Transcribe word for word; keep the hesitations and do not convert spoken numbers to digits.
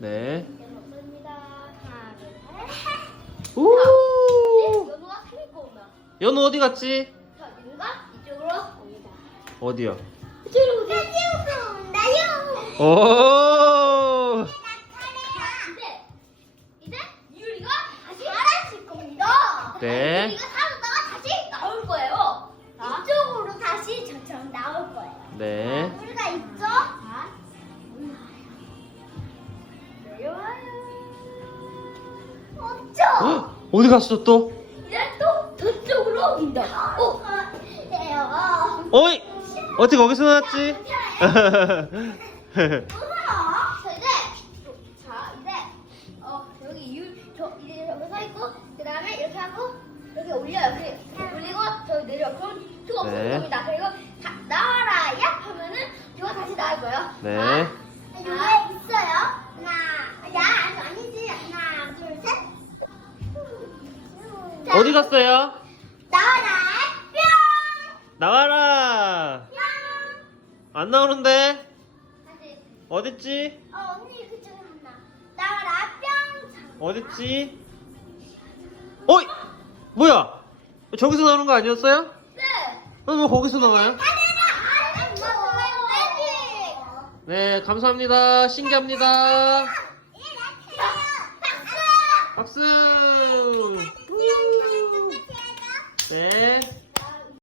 네. 감사합니다. 하나, 둘, 셋. 우! 연우가 틀릴 거구나. 연우 어디 갔지? 자, 연우가 이쪽으로 옵니다. 어디요? 이쪽으로 오세요. 이쪽으로 온다요. 오! 이제, 이제 유리가 다시 사라질 겁니다. 네. 유리가 사라졌다가 다시 나올 거예요. 이쪽으로 다시 저처럼 나올 거예요. 네. 우리가 있죠? 자, 내려와요. 없죠? 헉! 어디 갔어 또? 이제 또 저쪽으로 옵니다. 오! 내려. 어이! 어떻게 거기서 나왔지? 무서워. 자, 이제, 자, 이제, 어, 여기 유, 저, 이제 저기 서 있고, 그 다음에 이렇게 하고, 이렇게 올려요. 이렇게 올리고, 저기 내려. 그럼 수가 없는 네. 겁니다. 그리고, 다, 나와라, 야! 하면은, 저가 다시 나올 거예요. 네. 자, 여기 있어요. 하나, 야, 아니지. 하나, 둘, 셋. 자, 어디 갔어요? 나와라, 나와라! 뿅! 뿅! 안 나오는데? 다시. 어딨지? 어, 언니 그쪽에 하나. 나와라, 뿅! 어딨지? 어이! 뭐야? 저기서 나오는 거 아니었어요? 네! 어, 왜 거기서 나와요? 네, 감사합니다. 신기합니다. 박수! 네.